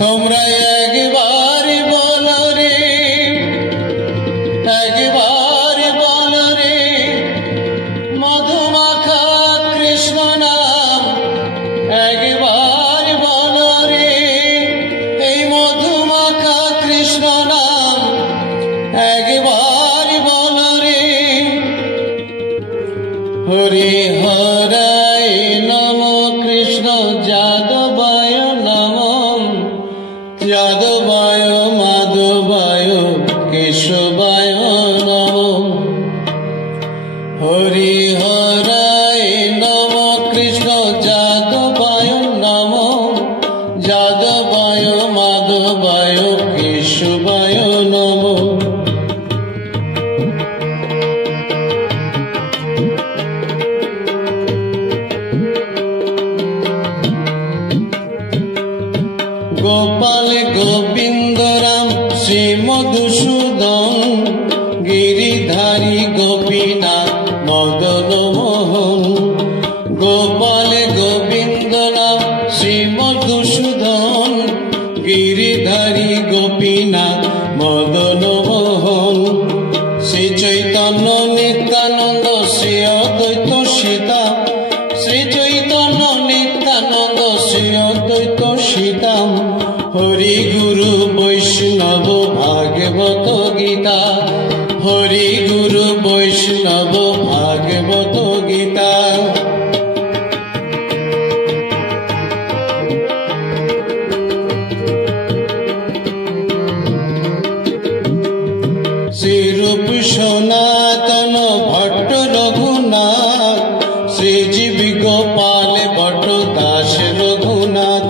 তোমরা একবার বলো রে, একবার বলো রে, মধুমাখা কৃষ্ণ নাম একবার বলো রে, এই মধুমাখা কৃষ্ণ নাম একবার বলো রে। হরি হরায় নম কৃষ্ণ যাদবায় নম, যাদবায় মাধবায় কেশবায় নম। হরি হরায় নম কৃষ্ণ যাদবায় নম, যাদবায় মাধবায় কেশবায় নম। গোপাল গোবিন্দ রাম শ্রী মধুসূদন, গিরিধারী গোপীনাথ মদন মোহন। গোপাল গোবিন্দ রাম শ্রী মধুসূদন, গিরিধারী গোপীনাথ মদন মোহন। শ্রী চৈতন্য নিত্যানন্দ শ্রী অদ্বৈত সীতা, শ্রী চৈতন্য নিত্যানন্দ শ্রী অদ্বৈত সীতাম। হরি গুরু বৈষ্ণব ভাগবত গীতা, হরি গুরু বৈষ্ণব ভাগবত গীতা। শ্রীরূপ সনাতন ভট্ট রঘুনাথ, শ্রীজীব গোপাল ভট্ট দাস রঘুনাথ।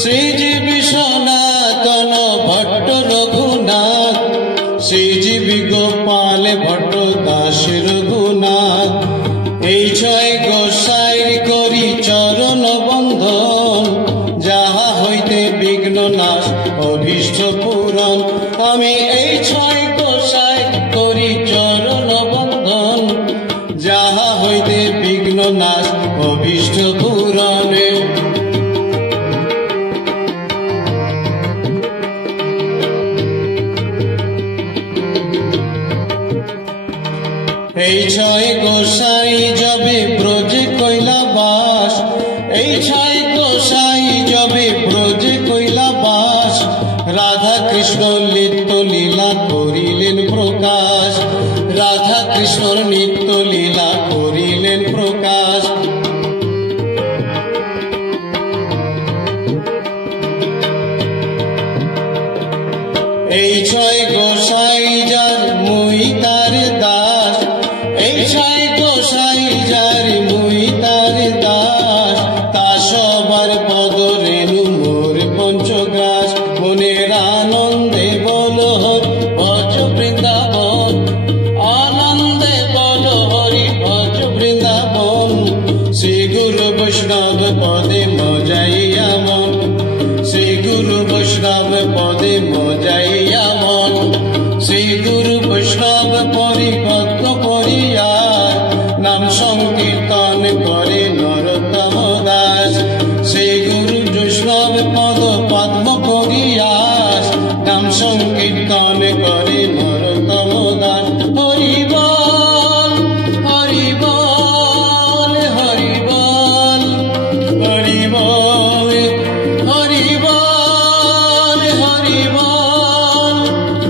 শ্রীজীব সনাতন ভট্ট রঘুনাথ, শ্রীজীব গোপাল ভট্ট দাস রঘুনাথ। এই ছয় গোসাইর করি চরণ বন্ধন, যাহা হইতে বিঘ্ন নাশ অভীষ্ট পূরণ। আমি এই ছয় গোসাই করি চরণ বন্ধন, যাহা হইতে বিঘ্ন নাশ অভীষ্ট পূরণে। এই ছয় গোসাই যাবে ব্রজে কৈলাবাস, এই ছয় গোসাই যাবে ব্রজে কৈলাবাস। রাধা কৃষ্ণ নিত্য লীলা করিলেন প্রকাশ, রাধা কৃষ্ণর নিত্য লীলা করিলেন প্রকাশ। এই ছয় গোসাই যার মুই তার দাস, এই ছয় গোসাই যার মুই তার দাস। তা সবার পদ রেণু মোর পঞ্চগ্রাস। মনের আনন্দে বল হরি ভজ বৃন্দাবন, আনন্দে বল হরি ভজ বৃন্দাবন। শ্রী গুরু বৈষ্ণব পদে মজাইয়া মন, শ্রী গুরু বৈষ্ণব পদে মজাইয়া মন। শ্রী গুরু বৈষ্ণব পরিভক্ত করিয়া নাম সংকীর্তন করে নরোত্তম দাস। শ্রী গুরু বৈষ্ণব পদ পদ্ম করিয়া নাম সংকীর্তন করে নরোত্তম দাস। হরি বল, হরি বল, হরি বল, হরি বল, হরি বল, হরি বল,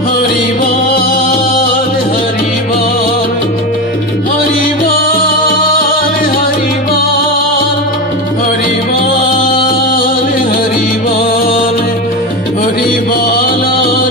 হরি বল, হরি বল, হরি বল, হরি বল, হরি বল, হরি বল, হরি বল।